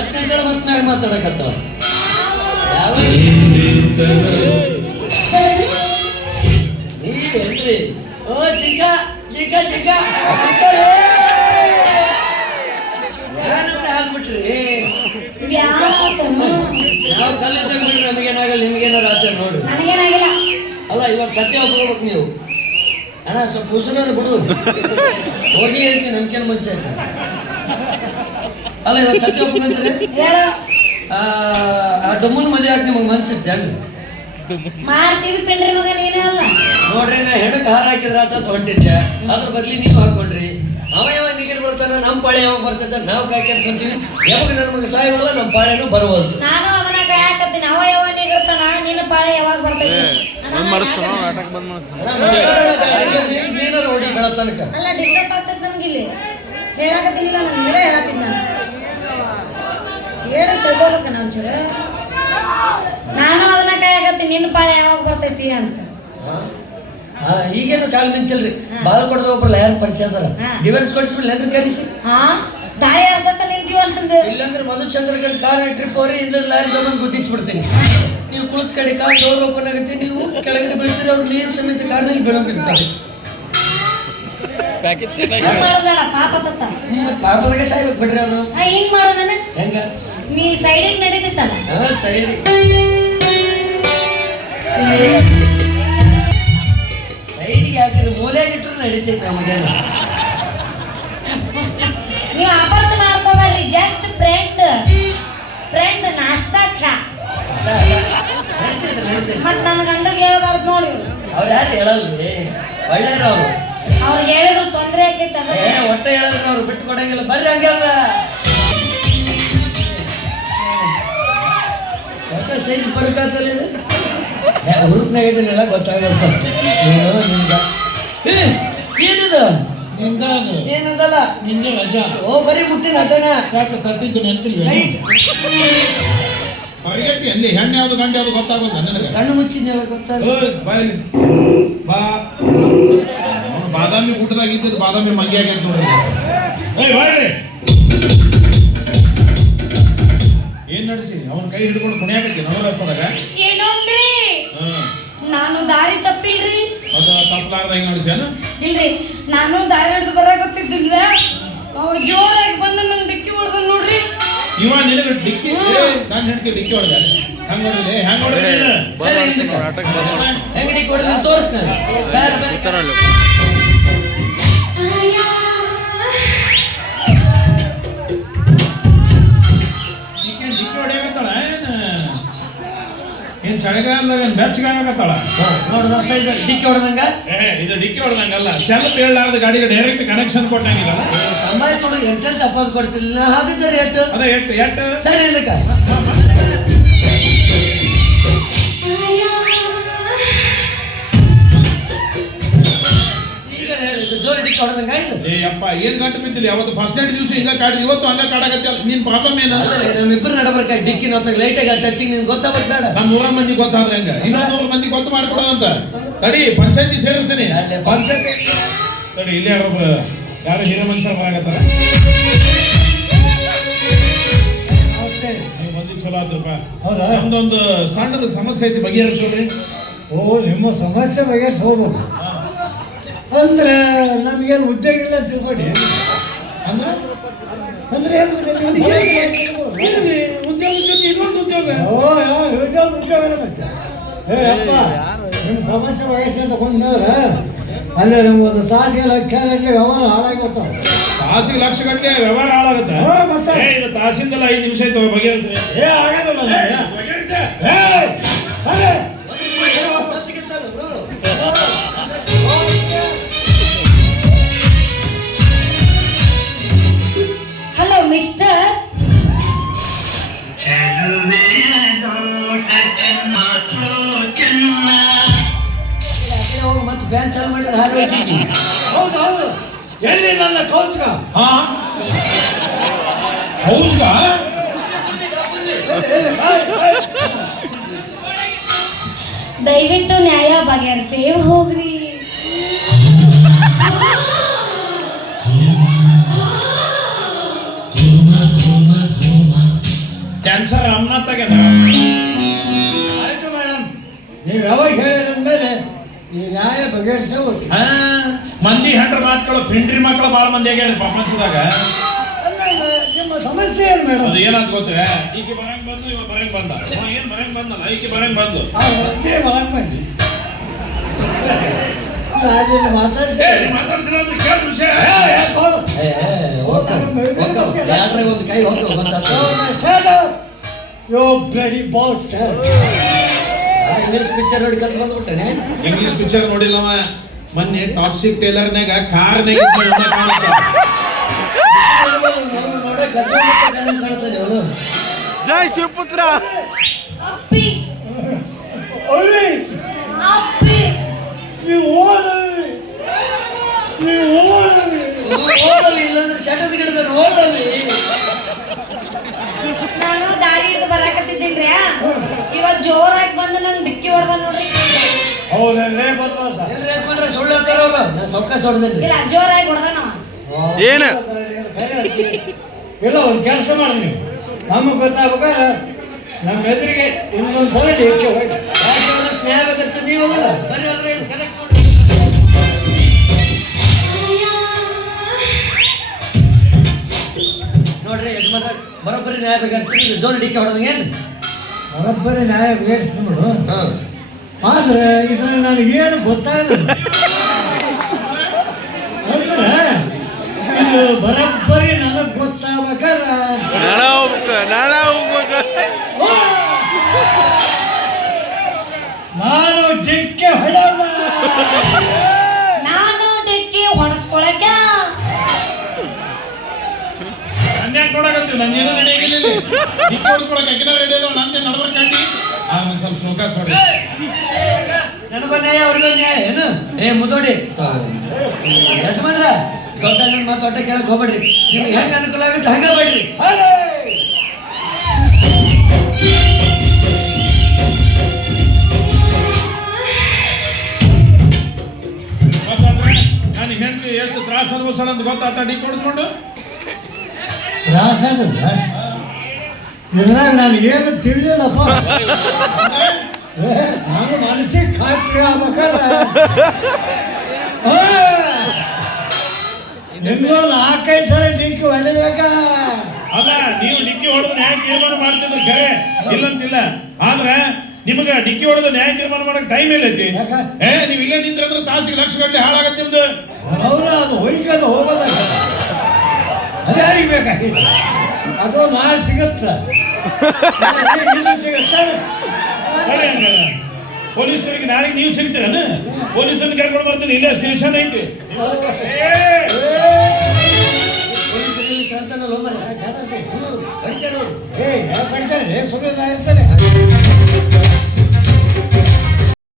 ಸತ್ಯಗಳ ಮತ್ ಮ್ಯಾಗ ಮಾತಾಡಕತ್ತವ ಯಾವ ನೀವೇನ್ರಿ ಓ ಚಿಕ್ಕ ಚಿಕ್ಕ ಚಿಕ್ಕ ಆಗ್ಬಿಟ್ರಿ ನಾವು ಕಲ್ಲು ತಂದ್ಬಿಟ್ರಿ ನಮಗೇನಾಗಲ್ಲ ನಿಮ್ಗೇನಾರ ಆತ ನೋಡ್ರಿ ಅಲ್ಲ ಇವಾಗ ಸತ್ಯ ಒಪ್ಕೋಬೇಕು ನೀವು ಅಣ್ಣ ಸ್ವಲ್ಪ ಉಸಿರನ್ನು ಬಿಡು ಹೋಗಿ ಅಂತ ನಮ್ಕೇನು ಮುಂಚೆ ಅಲ್ಲ ಇವಾಗ ಸತ್ಯ ಒಪ್ಕೊಂತಾರೆ ಆ ಡಮ್ಮನ ಮದುವೆ ಹಾಕಿ ನಿಮಗೆ ಮನ್ಸಿತ್ತೆ ಹಂಗ ನೋಡ್ರಿ ನಾ ಹೆಣಕ್ ಹಾರ ಹಾಕಿದ್ರ ಆತ ಹೊಂಟಿದ್ದೆ ಅದ್ರ ಬದ್ಲಿ ನೀವು ಹಾಕೊಂಡ್ರಿ ಅವ ಯಾವಾಗ ನೀರು ಬರ್ತಾನ ನಮ್ಮ ಪಾಳೆ ಯಾವಾಗ ಬರ್ತದ ನಾವು ಕಾಯ್ಕೊಂತೀವಿ ಯಾವಾಗ ನಮಗೆ ಸಾಯವಲ್ಲ ನಮ್ಮ ಪಾಳೆನೂ ಬರ್ಬೋದು ನಾನು ಅದನ್ನ ಕಾಯಕತ್ತೀನಿ ಅವ ಯಾವಾಗ ನೀಗಿರ್ತಾನ ನಿನ್ನ ಪಾಳೆ ಯಾವಾಗ ಬರ್ತೈತಿ ನೀನಾರು ಹೊಡಿ ಬೆಳ ತನಕ ಅಲ್ಲ ಡಿಸ್ಟರ್ಬ್ ಆಗ್ತದೆ ನಮ್ಗೆ ಇಲ್ಲಿ ಹೇಳಕತ್ತೀನಿಲ್ಲ ನಾನು ಬೇರೆ ಹೇಳತ್ತೀನಿ ನಾನು ಹೇಳಿ ತಿಳ್ಕೊಬೇಕ ನಾವು ಚೂರು ನಾನು ಅದನ್ನ ಕಾಯಕತ್ತೀನಿ ನಿನ್ನ ಪಾಳೆ ಯಾವಾಗ ಬರ್ತೈತಿ ಅಂತ ಈಗೇನು ಕಾಲ್ ಮಿಂಚಿಲ್ರಿ ಬಾಲ್ ಕೊಡದ ಒಬ್ರಲ್ಲ ಯಾರು ಪರಿಚಯ ಅದಾರ ಡಿವೈಸ್ ಕೊಡಿಸ್ಬಿಡ್ಲಿ ಏನ್ರಿ ಕರೆಸಿ ತಾಯಿ ಹರ್ಸಕ್ಕ ನಿಂತೀವ ನಂದು ಇಲ್ಲಾಂದ್ರೆ ಮಧುಚಂದ್ರಗನ್ ಕಾರ್ ಟ್ರಿಪ್ ಹೋರಿ ಇಲ್ಲ ಲಾರಿ ತಗೊಂಡು ಗುದ್ದಿಸ್ಬಿಡ್ತೀನಿ ನೀವು ಕುಳಿತ ಕಡೆ ಕಾರ್ ಡೋರ್ ಓಪನ್ ಆಗುತ್ತೆ ನೀವು ಕೆಳಗಡೆ ಬೀಳ್ತೀರಿ ಅವ್ರು ನೀರು ಸಮೇತ ಕಾರ್ನಲ್ಲಿ ಬೆಳಗಿರ್ತಾರೆ ಪಾಪದಾಗ ಸಾಯ್ಬೇಕು ಬಿಡ್ರಿ ಅವನು ಹಿಂಗ್ ಮಾಡು ನಾನು ಹೆಂಗ ನೀ ಸೈಡಿಗೆ ನಡೀತಿತ್ತಾನ ಸೈಡ್ ಸೈಡಿಗೆ ಹಾಕಿದ್ರೆ ಮೂಲೆಯಾಗಿಟ್ರು ನಡೀತೈತೆ ನಮಗೇನು ನೀವು ಅಪಾರ್ಥ ಮಾಡ್ಕೋಬೇಡ್ರಿ ಜಸ್ಟ್ ಫ್ರೆಂಡ್ ನಾಷ್ಟಾ ಚಾ ಮತ್ ನನ್ನ ಗಂಡಗೆ ಹೇಳ್ಬಾರ್ದು ನೋಡಿ ಅವ್ರು ಯಾರು ಹೇಳಲ್ರಿ ಒಳ್ಳೆಯವ್ರು ಅವರು ಅವ್ರಿಗೆ ಹೇಳಿದ್ರು ತೊಂದ್ರೆ ಆಕೈತೆ ಹೊಟ್ಟೆ ಹೇಳಿದ್ರೆ ಅವ್ರು ಬಿಟ್ಟು ಕೊಡಂಗಿಲ್ಲ ಬರ್ರಿ ಹಂಗಲ್ಲ ಹೊಟ್ಟೆ ಸೈಜ್ ಬರಕಾತಲ್ಲ ಇದು ಹುಡುಕ್ನಾಗ ಇದನ್ನೆಲ್ಲ ಗೊತ್ತಾಗುತ್ತೆ ಏನಿದು ಏನಂದಲ್ಲ ಓ ಬರೀ ಮುಟ್ಟಿನ ಹಠನ ತಟ್ಟಿದ್ದು ನೆನಪಿಲ್ಲ ಎಲ್ಲಿ ಹೆಣ್ಣು ಯಾವ್ದು ಗಂಡು ಯಾವ್ದು ಗೊತ್ತಾಗೋದು ನನಗೆ ಕಣ್ಣು ಮುಚ್ಚಿದ್ದೆ ಬಾಯಲ್ಲಿ ಬಾ ಬಾದಾಮಿ ಊಟದಾಗ ಇದ್ದದ್ದು ಬಾದಾಮಿ ಮಂಗಿ ಆಗೈತೆ ನೋಡ್ರಿ ಏನ್ ನಡೆಸಿ ಅವನ ಕೈ ಹಿಡ್ಕೊಂಡು ಕುಣಿಯಾಕತ್ತಿ ನಮ್ಮ ರಸ್ತಾದಾಗ ಏನೋಂದ್ರಿ ನಾನು ದಾರಿ ತಪ್ಪಿಲ್ರಿ ಅದು ತಪ್ಪಲಾರ್ದ ಹೆಂಗ್ ನಡೆಸ್ಯಾನ ಇಲ್ರಿ ನಾನು ದಾರಿ ಹಿಡಿದು ಬರಾಕತ್ತಿದ್ದಿಲ್ಲ ಅವ ಜೋರಾಗಿ ಬಂದು ನನ್ ಡಿಕ್ಕಿ ಹೊಡೆದ ನೋಡ್ರಿ ಇವ ನಿನಗೆ ಡಿಕ್ಕಿ ನಾನು ಹೆಣ್ಕೆ ಡಿಕ್ಕಿ ಹೊಡೆದ ಹೆಂಗ್ ಹೊಡೆದಿದೆ ಹೆಂಗ್ ಹೊಡೆದಿದೆ ಹೆಂಗ್ ಡಿಕ್ಕಿ ಹೊಡೆದ ತೋರಿಸ್ತಾನೆ ಡಿಕ್ಕಿ ಹೊಡೆಯಕತ್ತಾಳ ಏನ್ ಚಳಿಗಾಲದಾಗ ಬೆಚ್ಚಗಾಗತ್ತಾಳ ನೋಡಿದ ಡಿಕ್ಕಿ ಹೊಡೆದಂಗ ಇದು ಡಿಕ್ಕಿ ಹೊಡೆದಂಗಲ್ಲ ಸೆಲ್ಫ್ ಹೇಳಲಾರ್ದ ಗಾಡಿಗೆ ಡೈರೆಕ್ಟ್ ಕನೆಕ್ಷನ್ ಕೊಟ್ಟಂಗಿಲ್ಲ ಸಮಯ ಕೊಡು ಎಂತೆಂತ ಅಪ್ಪದು ಕೊಡ್ತಿಲ್ಲ ಹಾದಿದ್ದಾರೆ ಎಟ್ಟು ಅದೇ ಎಟ್ಟು ಸರಿ ಇದಕ್ಕ ಈಗ ಜೋರಿ ಡಿಕ್ಕಿ ಹೊಡೆದಂಗ ಅಪ್ಪ ಏನ್ ಗಂಟು ಬಿದ್ದಿಲ್ಲ ಯಾವತ್ತು ಫಸ್ಟ್ ನೈಟ್ ದಿವಸ ಹಿಂಗ ಕಾಡಿ ಇವತ್ತು ಹಂಗ ಕಾಡಾಗತ್ತೆ ನಿನ್ ಪ್ರಾಬ್ಲಮ್ ಏನು ನಮ್ಮಿಬ್ಬರು ನಡಬರ್ಕಾಗಿ ಡಿಕ್ಕಿ ನಾವು ಲೈಟಾಗಿ ಟಚಿಂಗ್ ನಿಮ್ಗೆ ಗೊತ್ತಾಗ ಬೇಡ ನಮ್ 100 ಮಂದಿ ಗೊತ್ತಾದ್ರೆ ಹೆಂಗ 200 ಮಂದಿ ಗೊತ್ತು ಮಾಡ್ಕೊಡೋದಂತ ತಡಿ ಪಂಚಾಯತಿ ಸೇರಿಸ್ತೀನಿ ಪಂಚಾಯತಿ ತಡಿ ಇಲ್ಲೇ ಯಾರು ಹಿರಿಯ ಮನುಷ್ಯರು ಬರಾಕತ್ತಾರ ನೀವು ಮಂದಿ ಚಲೋ ಆದ್ರಪ್ಪ ಹೌದಾ ನಮ್ದೊಂದು ಸಣ್ಣದ ಸಮಸ್ಯೆ ಐತಿ ಬಗೆಹರಿಸೋದ್ರಿ ಓ ನಿಮ್ಮ ಸಮಸ್ಯೆ ಬಗೆಹರಿಸಿ ಹೋಗ್ಬೋದು ಅಂದ್ರೆ ನಮಗೇನು ಉದ್ಯೋಗ ಇಲ್ಲ ತಿಳ್ಕೊಡಿ ಅಂದ್ರೆ ಅಂದ್ರೆ ಉದ್ಯೋಗ ಜೊತೆ ಇದೊಂದು ಉದ್ಯೋಗ ಉದ್ಯೋಗ ಮತ್ತೆ ಅಪ್ಪ ನಿಮ್ಮ ಸಮಸ್ಯೆ ಬಗೆಹರಿಸಿ ಅಂತ ಕೊಂಡ್ರೆ ಅಲ್ಲೇ ನಮ್ಗೊಂದು ತಾಸಿಗೆ ಲಕ್ಷಗಟ್ಟಲೆ ವ್ಯವಹಾರ ಹಾಳಾಗಿ ಹೋಗ್ತಾವೆ ತಾಸಿಗೆ ಲಕ್ಷ ಗಟ್ಟಲೆ ವ್ಯವಹಾರ ಆಗುತ್ತೆ ಮತ್ತೆ ಇದು ತಾಸಿಂದಲ್ಲ 5 ನಿಮಿಷ ಆಯ್ತು ಬಗೆಹರಿಸಿ ಆಗೋದಿಲ್ಲ ಹಲೋ ಮಿಸ್ಟರ್ ಮತ್ತೆ ಫ್ಯಾನ್ ಚಾಲು ಮಾಡಿದ್ರೆ ಹಾಲು ಹೋಗ್ತೀವಿ ಹೌದು ಎಲ್ಲಿ ನನ್ನ ಕೌಸ್ಕ ಹೌಸ್ಗ ದಯವಿಟ್ಟು ನ್ಯಾಯ ಬಗೆಹರಿಸಿ ಹೋಗ್ರಿ ಆಯ್ತು ಮೇಡಮ್, ನೀವು ಯಾವಾಗ ಹೇಳಿದ್ಮೇಲೆ ಈ ನ್ಯಾಯ ಬಗೆಹರಿಸ ಹೋಗಿ. ಹಾ, ಮಂದಿ ಹೆಂಡ್ರ ಮಾತುಗಳು ಪಿಂಡ್ರಿ ಮಕ್ಕಳು ಬಾಳ ಮಂದಿ ಆಗ್ಯಾರ ಪ್ರಪಂಚದಾಗ. ನಿಮ್ಮ ಸಮಸ್ಯೆ ಏನು ಮೇಡಮ್? ಅದು ಏನಾದ್ ಗೊತ್ತೇ, ಈಕೆ ಬರಂಗ್ ಬಂದು ಇವ ಬರಂಗ್ ಬಂದ, ಅವ ಏನ್ ಬರಂಗ್ ಬಂದಲ್ಲ, ಈಕೆ ಬರಂಗ್ ಬಂದು ಒಂದೇ ಒಳಗೆ ಬನ್ನಿ. ರಾಜೇಂದ್ರ ಮಾತಾಡ್ಸಿ ಮಾತಾಡ್ಸಿಲ್ಲ ಅಂತ ಕೇಳಿ ವಿಷಯ. ಯಾರ್ರೆ ಒಂದು ಕೈ ಹೋಗ್ತದೆ ಗೊತ್ತಾಗ್ತದೆ. ಯೋ ಬ್ಲಡಿ ಬಾಸ್ಟರ್. ಇಂಗ್ಲಿಷ್ ಪಿಕ್ಚರ್ ನೋಡಿ ಕಲ್ತು ಬಂದ್ಬಿಟ್ಟೇನೆ. English picture ನೋಡಿಲ್ಲವ. ಮೊನ್ನೆ ಟಾಕ್ಸಿಕ್ ಟೇಲರ್ನಾಗ ಕಾರ್ನಾಗ ನೋಡೇ ಕಾಣ್ತದೆ ಅವನು. ಜೈ ಶಿವಪುತ್ರ. ಅಪ್ಪಿ Always, ಅಪ್ಪಿ ನೀವು ಓದವಿ, ನೀವು ಓದವಿ. ಓದವಿ ಇಲ್ಲಾಂದ್ರೆ ಶಟದ ಗಿಡದ ಓದವಿ. ನಾನು ದಾರಿ ಹಿಡಿದು ಬರಾಕತ್ತಿದ್ದೇನ್ರಿ. ಇವತ್ ಜೋರಾಗಿ ಬಂದು ನನ್ ಡಿಕ್ಕಿ ಹೊಡೆದ ನೋಡ್ರಿ. ಹೌದಲ್ಲೇ ಬದ್ಮಾಸ. ಎಲ್ರು ಯಜಮಾನ್ರೆ ಸುಳ್ಳು ಹೇಳ್ತಾರ ಅವ್ರು. ನಾನು ಸೌಕಾಸ ಹೊಡೆದೇನ್ರಿ. ಇಲ್ಲ ಜೋರಾಗಿ ಹೊಡೆದನವ. ಏನು? ಇಲ್ಲ, ಒಂದು ಕೆಲಸ ಮಾಡಿ ನೀವು, ನಮಗೆ ಗೊತ್ತಾಗ್ಬೇಕಾದ್ರೆ ನಮ್ಮ ಎದುರಿಗೆ ಇನ್ನೊಂದ್ಸಲ ಡಿಕ್ಕಿ ಹೋಗಿ. ಯಾಕೆಂದ್ರೆ ಸ್ನೇಹ ಬೇಕಾಗ್ತದೆ ನೀವಲ್ಲ. ಬರೀ ಅದ್ರ ಏನು ಕನೆಕ್ಟ್ ಮಾಡಿ. ನೋಡ್ರಿ ಯಜಮಾನ್ರ ಬರೋಬ್ಬರಿ ನ್ಯಾಯ ಬೇಕಾಗ್ತದೆ. ಜೋರ್ ಡಿಕ್ಕಿ ಹೊಡೆದಂಗೆ ಏನು? ಬರೋಬ್ಬರಿ ನ್ಯಾಯ ವಿವರಿಸ್ತೀನಿ ಬಿಡು. ಹಾಂ, ಆದ್ರೆ ಇದ್ರಲ್ಲಿ ನನಗೇನು ಗೊತ್ತಾಗಲ್ಲ. ಅಂದ್ರೆ ಇದು ಬರೋಬ್ಬರಿ ನನಗೆ ಗೊತ್ತಾಗ್ಬೇಕಾದ್ರೆ ನಾನು ಜಿಕ್ಕೆ ಹೊಡೆದ. ನಾನು ಡಿಕ್ಕಿ ಹೊಡೆಸ್ಕೊಳಕ ನನ್ಯಾಕೆ ನೋಡಕತ್ತೀವಿ, ನಂದೇನೋ ನಡೆಯಾಗಿಲ್ಲ. ನಿಕ್ಕೆ ಹೊಡಿಸ್ಕೊಳಕ್ಕೆ ಅಕ್ಕಿನ ರೆಡಿ ಅದಾವ, ನಂದೇ ನಡ್ಬರ್ಕಂಡಿ. ಒಂದು ಸ್ವಲ್ಪ ಸೌಕಾಸ ಹೊಡಿ. ನನಗೊಂದು ನ್ಯಾಯ ಅವ್ರಿಗೊಂದು ನ್ಯಾಯ ಏನು? ಮುದೋಡಿ ಯಜಮಾನ್ರ ದೊಡ್ಡ ನನ್ನ ಮಾತು ಒಟ್ಟ ಕೇಳಕ್ ಹೋಗ್ಬೇಡ್ರಿ. ನಿಮ್ಗೆ ಹೆಂಗೆ ಅನುಕೂಲ ಆಗುತ್ತೆ ಹಂಗೆ ಬೇಡ್ರಿ. ನಾನು ಹೆಂಡತಿ ಎಷ್ಟು ತ್ರಾಸ ಅನುಭವಿಸೋಣ ಅಂತ ಗೊತ್ತಾತ ಡಿಕ್ಕಿ ಹೊಡಿಸ್ಕೊಂಡು. ತ್ರಾಸದ ಇದ್ರಾಗ ನನಗೇನು ತಿಳಿಲಿಲ್ಲಪ್ಪ. ನಾನು ಮನಸ್ಸಿಗೆ ಖಾತ್ರಿ ಆಗ್ಬೇಕಾದ್ರೆ ನಿಮ್ಮಲ್ಲಿ 4-5 ಸಲ ಡಿಕ್ಕಿ ಹೊಡಿಬೇಕಾ? ಅಲ್ಲ, ನೀವು ಡಿಕ್ಕಿ ಹೊಡೆದು ನ್ಯಾಯ ತೀರ್ಮಾನ ಮಾಡ್ತಿದ್ರು ಖರೆ, ಇಲ್ಲಂತಿಲ್ಲ. ಆದ್ರೆ ನಿಮ್ಗ ಡಿಕ್ಕಿ ಹೊಡೆದು ನ್ಯಾಯ ತೀರ್ಮಾನ ಮಾಡಕ್ ಟೈಮ್ ಎಲ್ಲೈತಿ? ಯಾಕ? ನೀವು ಇಲ್ಲೇ ನಿಂತ್ರಂದ್ರೆ ತಾಸಿಗೆ ಲಕ್ಷ ಗಂಟೆ ಹಾಳಾಗತ್ತೆ ನಿಮ್ದು. ಅವರು ಅದು ಹೊಯ್ಕೊಂಡು ಹೋಗೋದ ಅದೇ ಯಾರಿಗೆ ಬೇಕಾಗಿದೆ? ಅದು ನಾಳೆ ಸಿಗುತ್ತ, ಇಲ್ಲಿ ಸಿಗುತ್ತ. ಸರಿ ಹಂಗಾರೆ ಪೊಲೀಸರಿಗೆ ನಾಳೆಗೆ ನೀವು ಸಿಗ್ತೀರನ? ಪೊಲೀಸರನ್ನ ಕರ್ಕೊಂಡು ಬರ್ತೀನಿ, ಇಲ್ಲೇ ಸ್ಟೇಷನ್ ಐತಿ.